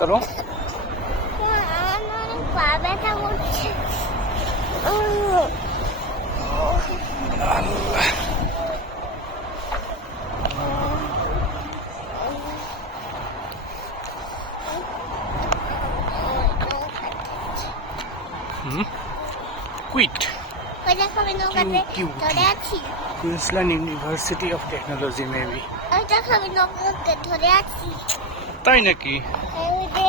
চলো। পা ব্যথা করছে। কুইট ওইটা খাবে নৌকাতে ধরে আছি। Queensland university of technology maybe. ওইটা খাবে নৌকাতে ধরে আছি। তাই নাকি? ওই যে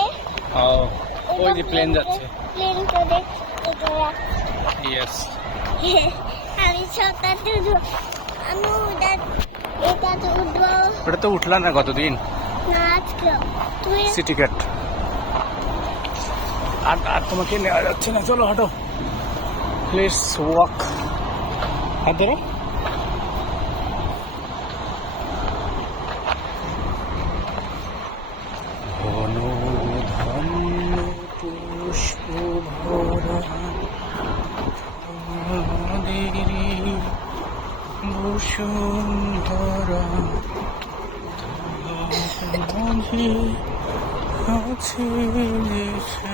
ওই যে প্লেন যাচ্ছে। প্লেন করে ধরে আছি। ইয়েস। আমি সবটাতে উঠবো। আমি এটাতে উঠবো। ওটা তো উঠলা না কতদিন? না আজকে তুই সিটি ক্যাট। আর তোমাকে নেওয়া যাচ্ছে না, চলো হাঁটো। Let's walk. হাত ধরো। ঘন ধন্য পুষ্প ভরা আমাদেরই বসুন্ধরা, মাঝে আছে দেশে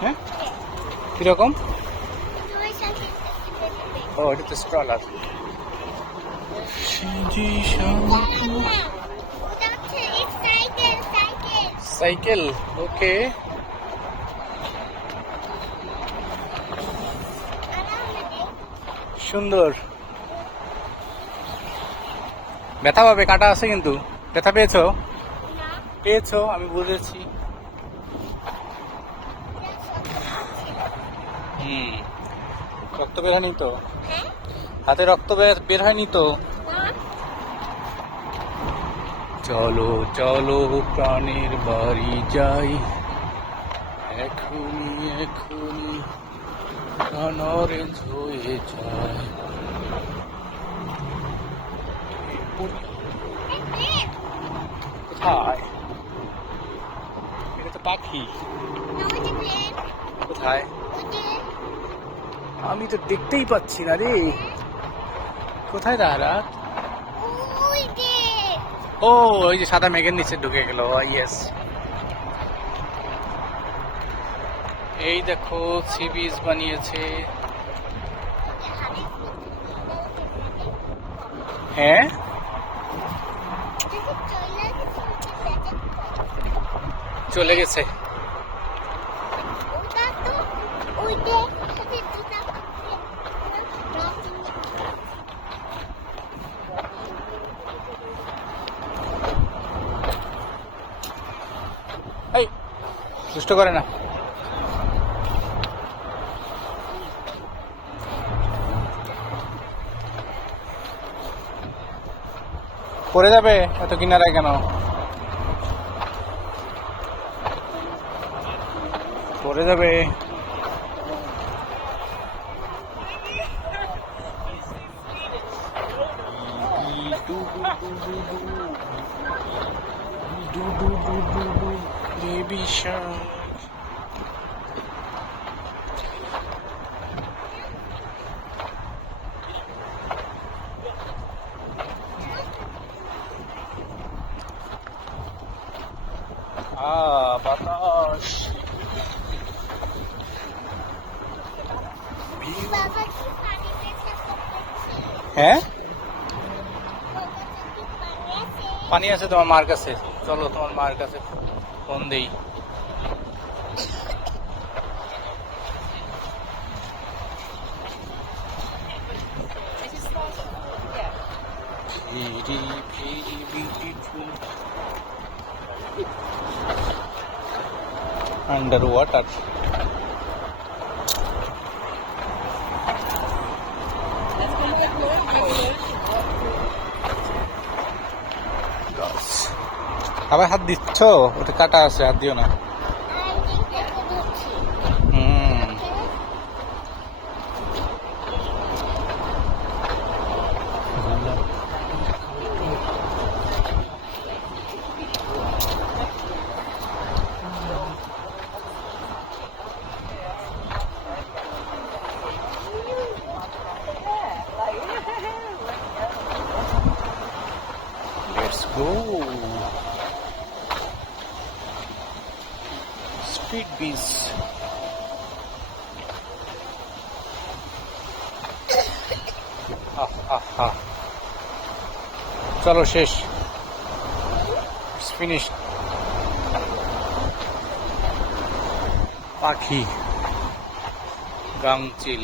হ্যাঁ কিরকম? ও এটা তো স্টল আছে। সাইকেল ওকে। সুন্দর। ব্যথা পাবে, কাটা আছে কিন্তু। ব্যথা পেয়েছো? পেয়েছো, আমি বুঝেছি। রক্ত বের হয়নি তো? হাতে রক্ত বের হয়নি তো? চলো চলো প্রাণের বাড়ি যাই, এখনই এখনই প্রাণ অরেঞ্জ হয়ে যায়। কোথায়? এটা তো পাখি। কোথায়? আমি তো দেখতেই পাচ্ছি না রে। কোথায় তাহারা? ও ওই যে সাদা মেঘের নিচে ঢুকে গেল। ইয়েস। এই দেখো সি বিচ বানিয়েছে। হ্যাঁ চলে গেছে। এই দুষ্ট করে না। পড়ে যাবে এত কিনারায় কেন? পড়ে যাবে। Baby shark. বাতাস। হ্যাঁ পানি আছে তোমার মার কাছে। চলো তোমার মার কাছে ফোন দেই। Very, very beautiful. Underwater. আবার হাত দিচ্ছ? ওটা কাটা আছে, হাত দিও না। ও স্পিড বিচ। চলো শেষ, ফিনিশ। পাখি গাংচিল।